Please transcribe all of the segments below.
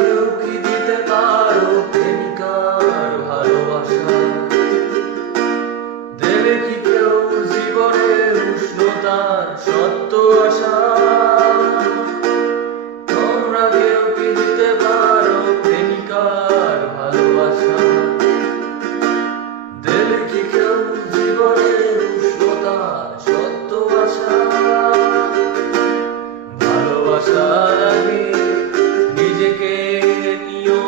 কেউ কি দিতে পারো প্রেমিকার ভালোবাসা? দেবে কি কেউ জীবনের উষ্ণতার সত্য আশা? তোমরা কেউ কি দিতে পারো প্রেমিকার ভালোবাসা? দেবে কি কেউ জীবনের উষ্ণতার সত্য আশা? ভালোবাসার আগে নিজেকে নিও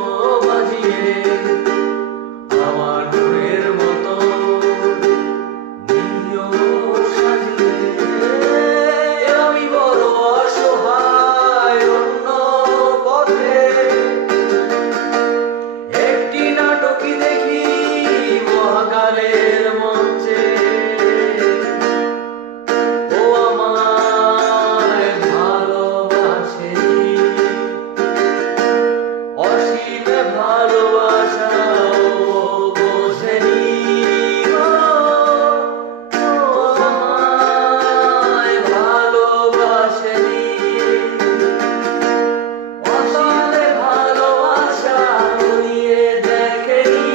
বাজিয়ে, আমার মনের মতো নিও সাজিয়ে। আমি বড় অসহায় অন্য পথে, একটি নাটকই দেখি মহাকালের মঞ্চে। ও আমায় ভালোবাসেনি, অসীমে ভালোবাসা ও বোঝেনি। ও আমায় ভালোবাসেনি, অসীমে ভালোবাসা নিয়ে দেখেনি।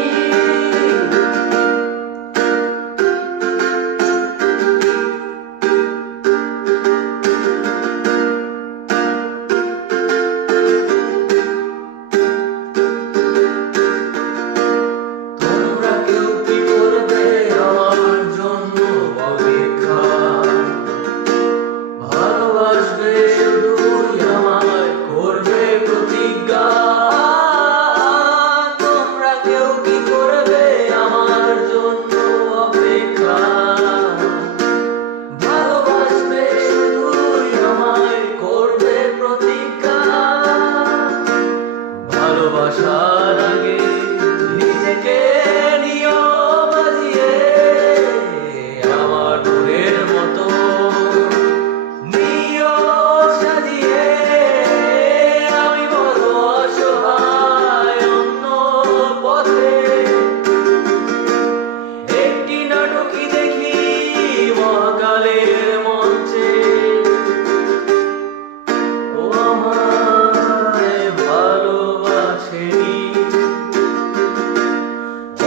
তোমরা কেউ কি করবে আমার জন্য অপেক্ষা? ভালোবাসবে শুধুই আমায়, করবে প্রতিজ্ঞা। তোমরা কেউ কি করবে আমার জন্য অপেক্ষা? ভালোবাসবে শুধুই আমায়, করবে প্রতিজ্ঞা। ভালোবাসার আগে নিজেকে নিও বাজিয়ে, আমার মনের মতো নিও সাজিয়ে। আমি বড় অসহায় অন্য পথে, একটি নাটকই দেখি মহাকালের মঞ্চে। ও আমায় ভালোবাসেনি,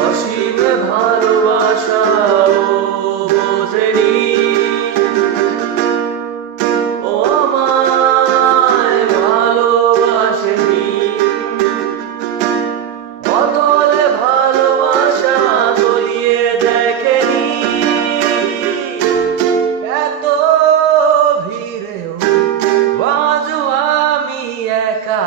অসীমে ভালোবাসা ও বোঝেনি। ও আমায় ভালোবাসেনি, অতলে ভালোবাসা গলিয়ে দেখেনি। এত ভিড়েও আজও আমি একা।